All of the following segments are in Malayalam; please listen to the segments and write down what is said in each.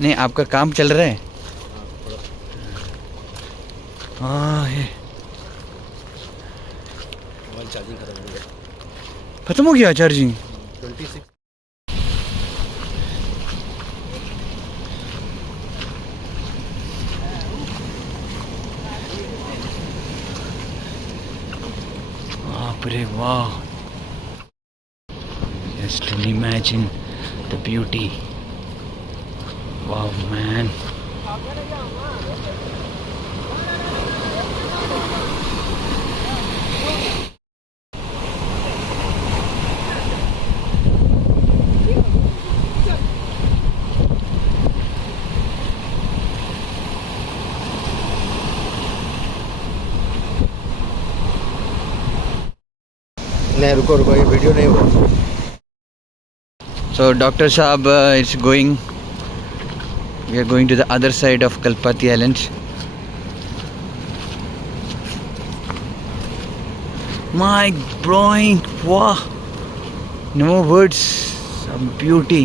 नहीं आपका काम चल रहा है? हाँ ये मोबाइल चार्जिंग खत्म हो गया। खत्म हो गया चार्जिंग? 26। बाप रे वाह, just imagine the beauty. Wow man. नहीं रुको रुको, ये वीडियो नहीं हुआ। So Dr. Saab is going. We are going to the other side of Kalpati Island. My drawing, wow! No words. Some beauty.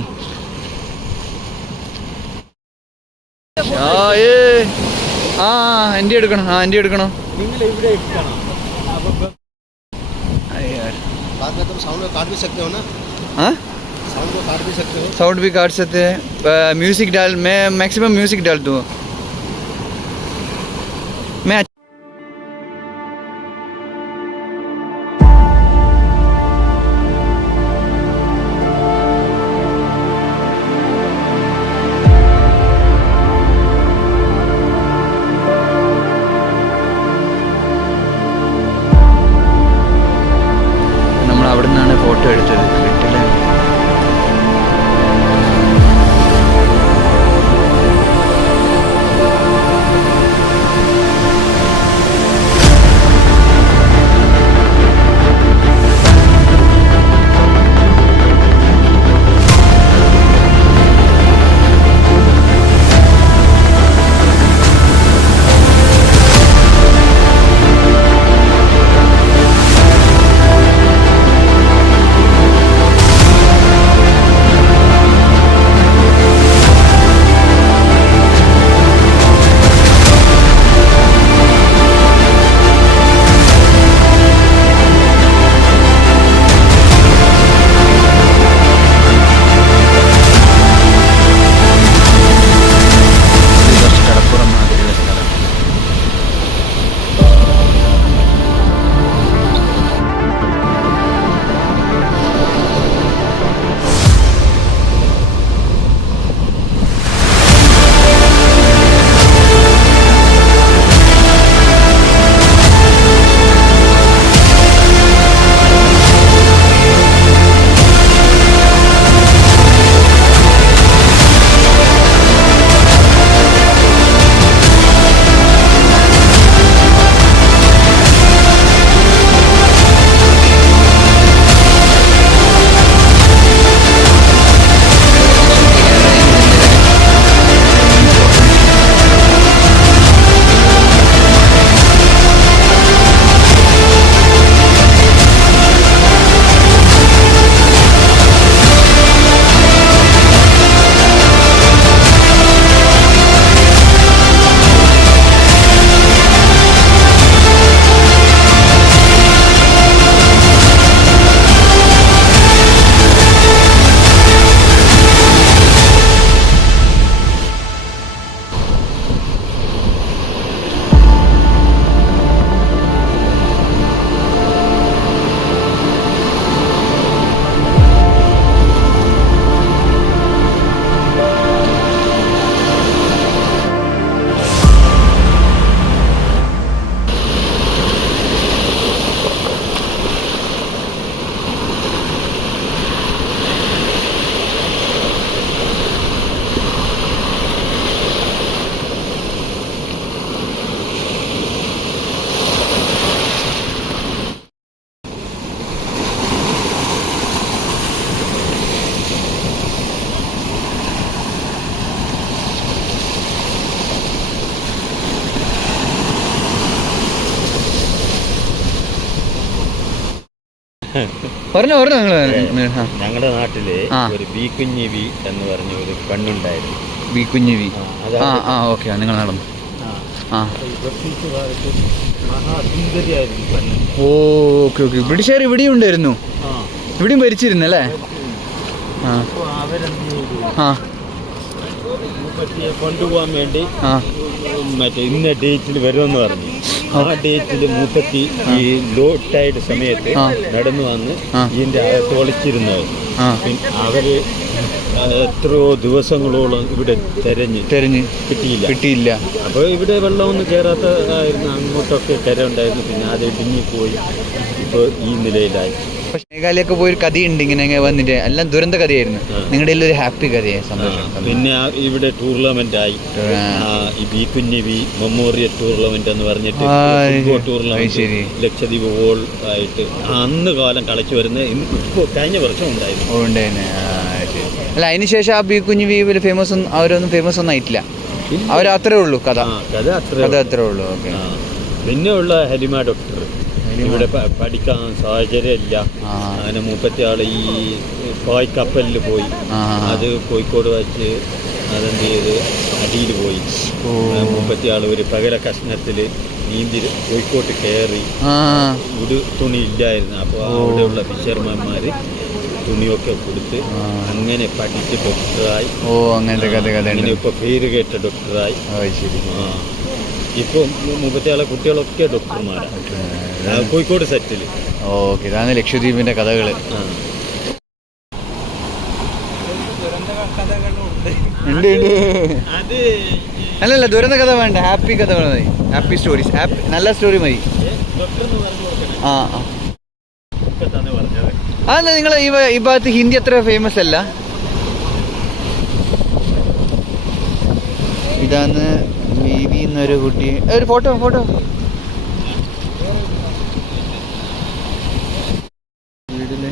Ah, yeah. Ah, India എടുക്കണം. ആ India എടുക്കണം. നിങ്ങൾ ഇവിടെ ഇട്ടാണോ? यार बाद में तुम साउंड को काट भी सकते हो ना? हाँ, साउंड को काट भी सकते हो। साउंड भी काट सकते हैं। म्यूजिक डाल, मैं मैक्सिमम म्यूजिक डाल दूँ मैं। നമ്മൾ അവിടെ നിന്നാണ് ഫോട്ടോ എടുത്തത് വീട്ടിൽ. പറഞ്ഞോ പറഞ്ഞോ. ഞങ്ങളുടെ നാട്ടില് ഒരു ബി കുഞ്ഞി ബി എന്ന് പറഞ്ഞ ഒരു പെണ്ണുണ്ടായിരുന്നു. വി കുഞ്ഞു വി. അതാണ് ആ ഓക്കെ, നിങ്ങൾ നടന്നു. ആ ബ്രിട്ടീഷുകാർക്ക് മഹാസുന്ദരിയായിരുന്നു പെണ്ണ്. ഓ ഓക്കെ ഓക്കെ. ബ്രിട്ടീഷുകാർ ഇവിടെയും ഉണ്ടായിരുന്നു, ഇവിടെയും ഭരിച്ചിരുന്നല്ലേ? ആ അപ്പോൾ അവരെന്ത് ചെയ്തു, ആ മൂപ്പത്തിയെ കൊണ്ടുപോകാൻ വേണ്ടി ആ മറ്റേ ഇന്ന ഡേറ്റിൽ വരുമെന്ന് പറഞ്ഞു. ആ ഡേറ്റിൽ മൂപ്പത്തി ഈ ലോ ടൈഡ് സമയത്ത് ആ. നടന്നു വന്ന് ആ. ഇതിൻ്റെ അകത്ത് ഒളിച്ചിരുന്നത്. ആ പിന്നെ അവര് എത്രയോ ദിവസങ്ങളോളം ഇവിടെ തെരഞ്ഞ് കിട്ടിയില്ല. അപ്പോൾ ഇവിടെ വെള്ളമൊന്നും കയറാത്തതായിരുന്നു, അങ്ങോട്ടൊക്കെ കര ഉണ്ടായിരുന്നു. പിന്നെ അത് ഇടിഞ്ഞുപോയി, ഇപ്പോൾ ഈ നിലയിലായി. പക്ഷെ മേഘാലയൊക്കെ പോയൊരു കഥയുണ്ട് ഇങ്ങനെ വന്നിട്ട്, എല്ലാം ദുരന്ത കഥയായിരുന്നു. നിങ്ങളുടെ ഒരു ഹാപ്പി കഥയായി, സന്തോഷം. പിന്നെ ഇവിടെ ടൂർണമെന്റ് ആയി, ഈ ബി കുഞ്ഞി മെമ്മോറിയൽ ടൂർണമെന്റ് എന്ന് പറഞ്ഞിട്ട് ഫുട്ബോൾ ടൂർണമെന്റ് ശരി. ലക്ഷദ്വീപ് വോൾ ആയിട്ട് അന്ന് കാലം കളിച്ചു വരുന്ന ഇപ്പോൾ കഴിഞ്ഞ വർഷം ഉണ്ടായിരുന്നു. ഉണ്ടായിരുന്നു. ശരി. അല്ല, അതിന് ശേഷം ആ ബി കുഞ്ഞു വി ഫേമസ് ഒന്നും, അവരൊന്നും ഫേമസ് ഒന്നും ആയിട്ടില്ല. അവർ അത്രേ ഉള്ളൂ കഥ അത്രേ ഉള്ളൂ. ഓക്കെ. പിന്നെ ഉള്ള ഹലിമ ഡോക്ടർ ഇവിടെ പഠിക്കാൻ സാഹചര്യമില്ല. അങ്ങനെ മൂപ്പത്തി ആൾ ഈ പായ് കപ്പലിൽ പോയി, അത് കോഴിക്കോട് വെച്ച് അതെന്ത് ചെയ്ത് അടിയിൽ പോയി. മൂപ്പത്തി ആൾ ഒരു പകര കഷ്ണത്തിൽ നീന്തി കോഴിക്കോട്ട് കയറി, തുണി ഇല്ലായിരുന്നു. അപ്പോൾ അവിടെയുള്ള ഫിഷർമാന്മാർ തുണിയൊക്കെ കൊടുത്ത് അങ്ങനെ പഠിച്ച് ഡോക്ടറായി. അങ്ങനത്തെ കഥ ഇപ്പോൾ പേര് കേട്ട ഡോക്ടറായി. ഇപ്പോൾ മുപ്പത്തിയാളെ കുട്ടികളൊക്കെ ഡോക്ടർമാരാണ് കോഴിക്കോട് സെറ്റിൽ. ഓക്കെ, ഇതാണ് ലക്ഷദ്വീപിന്റെ കഥകൾ. അത് അല്ലല്ല, ദുരന്ത കഥ വേണ്ട, ഹാപ്പി കഥകൾ മതി. ഹാപ്പി സ്റ്റോറീസ്, നല്ല സ്റ്റോറി മതി. ആ അതെന്താ നിങ്ങൾ ഈ ഭാഗത്ത് ഹിന്ദി അത്ര ഫേമസ് അല്ല? ഇതാണ് വിവി എന്നൊരു കുട്ടി. ഒരു ഫോട്ടോ വീട്ടില്.